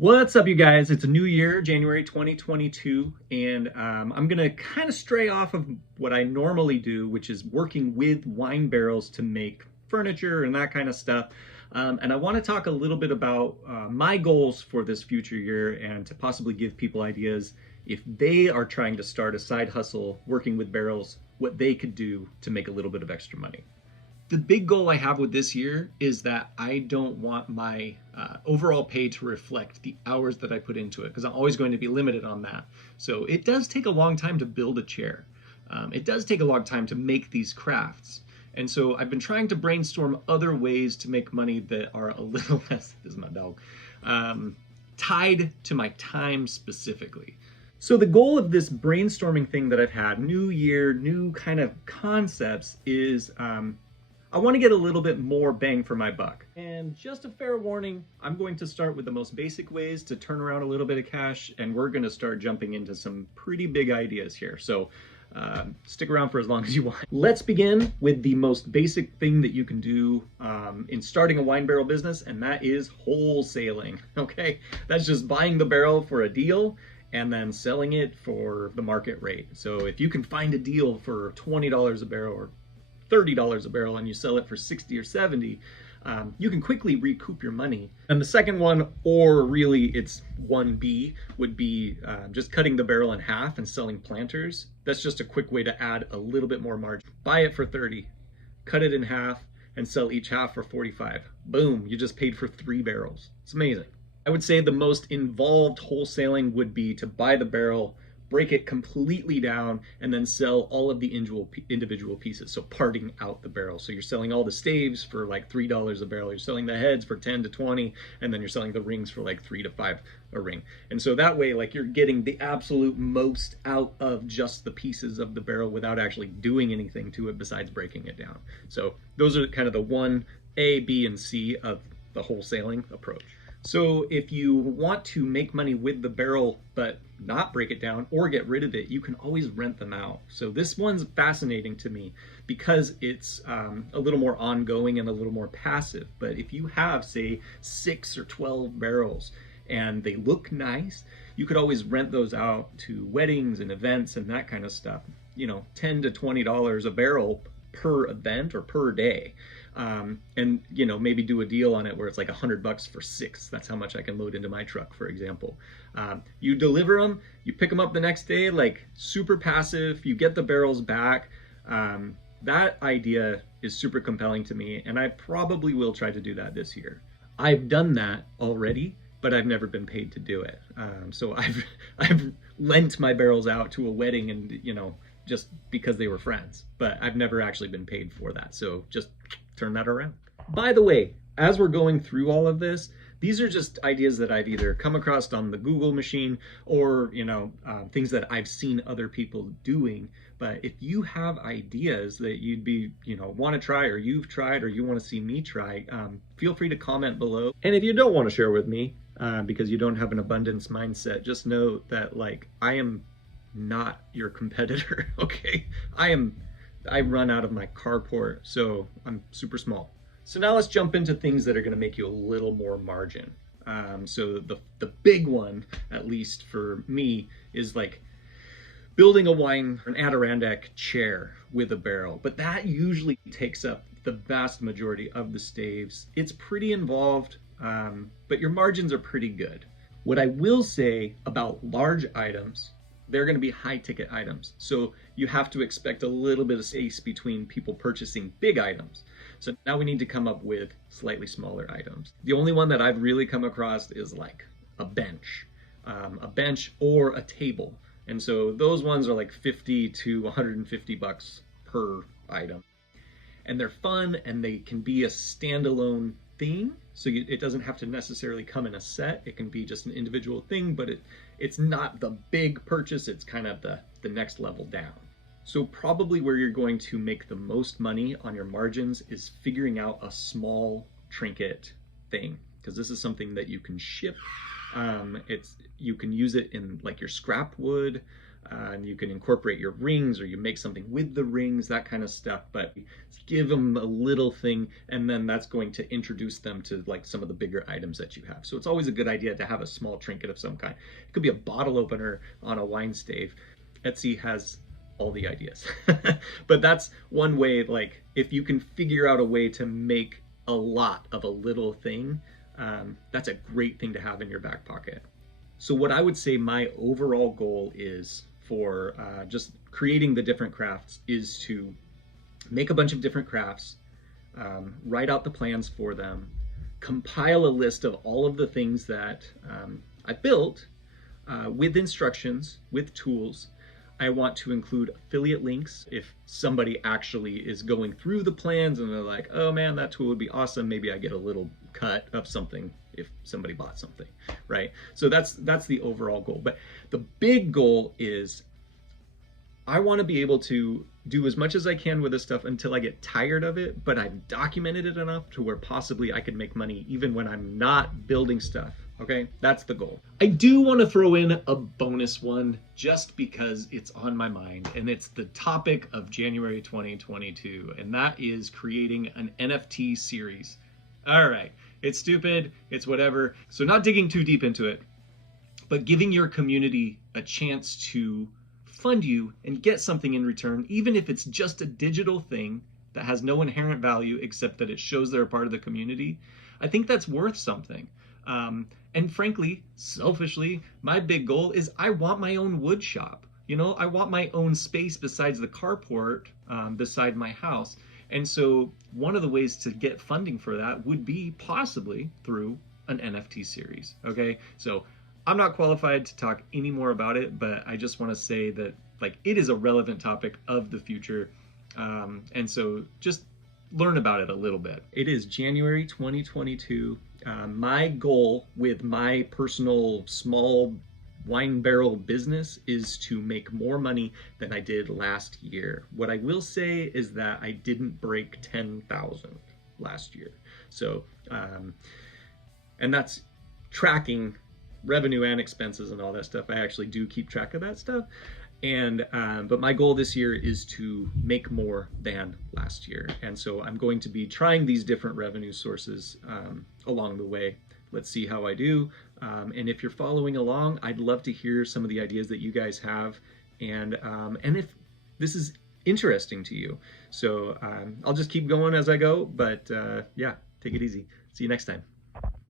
What's up, you guys? It's a new year, January 2022, and I'm gonna kind of stray off of what I normally do, which is working with wine barrels to make furniture and that kind of stuff. And I want to talk a little bit about my goals for this future year and to possibly give people ideas if they are trying to start a side hustle working with barrels, what they could do to make a little bit of extra money. The big goal I have with this year is that I don't want my overall pay to reflect the hours that I put into it, because I'm always going to be limited on that. So it does take a long time to build a chair. It does take a long time to make these crafts. And so I've been trying to brainstorm other ways to make money that are a little less, this is my dog, tied to my time specifically. So the goal of this brainstorming thing that I've had, new year, new kind of concepts, is I want to get a little bit more bang for my buck. And just a fair warning, I'm going to start with the most basic ways to turn around a little bit of cash, and we're going to start jumping into some pretty big ideas here. So stick around for as long as you want. Let's begin with the most basic thing that you can do in starting a wine barrel business, and that is wholesaling, okay? That's just buying the barrel for a deal and then selling it for the market rate. So if you can find a deal for $20 a barrel or $30 a barrel and you sell it for 60 or 70, you can quickly recoup your money. And the second one, or really it's 1B, would be just cutting the barrel in half and selling planters. That's just a quick way to add a little bit more margin. Buy it for 30, cut it in half, and sell each half for 45. Boom, you just paid for 3 barrels. It's amazing. I would say the most involved wholesaling would be to buy the barrel, break it completely down, and then sell all of the individual pieces. So parting out the barrel. So you're selling all the staves for like $3 a barrel. You're selling the heads for 10 to 20, and then you're selling the rings for like 3 to 5 a ring. And so that way, like, you're getting the absolute most out of just the pieces of the barrel without actually doing anything to it besides breaking it down. So those are kind of the 1A, B, and C of the wholesaling approach. So if you want to make money with the barrel but not break it down or get rid of it, you can always rent them out. So this one's fascinating to me because it's a little more ongoing and a little more passive. But if you have, say, 6 or 12 barrels and they look nice, you could always rent those out to weddings and events and that kind of stuff. You know, $10 to $20 a barrel per event or per day. And you know, maybe do a deal on it where it's like $100 for 6. That's how much I can load into my truck, for example. You deliver them, you pick them up the next day, like super passive, you get the barrels back. That idea is super compelling to me, and I probably will try to do that this year. I've done that already, but I've never been paid to do it. So I've lent my barrels out to a wedding, and you know, just because they were friends, but I've never actually been paid for that. So just turn that around. By the way, as we're going through all of this, these are just ideas that I've either come across on the Google machine or, you know, things that I've seen other people doing. But if you have ideas that you'd be, you know, want to try, or you've tried, or you want to see me try, feel free to comment below. And if you don't want to share with me because you don't have an abundance mindset, just know that, like, I am not your competitor. Okay, I run out of my carport, so I'm super small. So now let's jump into things that are going to make you a little more margin. So the big one, at least for me, is like building an Adirondack chair with a barrel. But that usually takes up the vast majority of the staves. It's pretty involved, but your margins are pretty good. What I will say about large items, they're going to be high ticket items. So you have to expect a little bit of space between people purchasing big items. So now we need to come up with slightly smaller items. The only one that I've really come across is like a bench or a table. And so those ones are like 50 to 150 bucks per item. And they're fun, and they can be a standalone thing. So it doesn't have to necessarily come in a set. It can be just an individual thing, but it's not the big purchase. It's kind of the next level down. So probably where you're going to make the most money on your margins is figuring out a small trinket thing, because this is something that you can ship. You can use it in like your scrap wood. And you can incorporate your rings, or you make something with the rings, that kind of stuff. But give them a little thing, and then that's going to introduce them to like some of the bigger items that you have. So it's always a good idea to have a small trinket of some kind. It could be a bottle opener on a wine stave. Etsy has all the ideas. But that's one way, like if you can figure out a way to make a lot of a little thing, that's a great thing to have in your back pocket. So what I would say my overall goal is for just creating the different crafts is to make a bunch of different crafts, write out the plans for them, compile a list of all of the things that I built with instructions, with tools. I want to include affiliate links. If somebody actually is going through the plans and they're like, oh man, that tool would be awesome, maybe I get a little cut of something if somebody bought something, right? So that's the overall goal. But the big goal is I want to be able to do as much as I can with this stuff until I get tired of it, but I've documented it enough to where possibly I could make money even when I'm not building stuff. Okay, that's the goal. I do want to throw in a bonus one just because it's on my mind, and it's the topic of January 2022, and that is creating an NFT series. All right, it's stupid, it's whatever, so not digging too deep into it, but giving your community a chance to fund you and get something in return, even if it's just a digital thing that has no inherent value except that it shows they're a part of the community. I think that's worth something. And frankly, selfishly, my big goal is I want my own wood shop. You know, I want my own space besides the carport beside my house. And so one of the ways to get funding for that would be possibly through an NFT series. Okay, so I'm not qualified to talk any more about it, but I just want to say that like it is a relevant topic of the future. And so just learn about it a little bit. It is January 2022. My goal with my personal small wine barrel business is to make more money than I did last year. What I will say is that I didn't break 10,000 last year. So, and that's tracking revenue and expenses and all that stuff. I actually do keep track of that stuff. And but my goal this year is to make more than last year, and so I'm going to be trying these different revenue sources along the way. Let's see how I do. And if you're following along, I'd love to hear some of the ideas that you guys have, and if this is interesting to you. So I'll just keep going as I go. But yeah, take it easy. See you next time.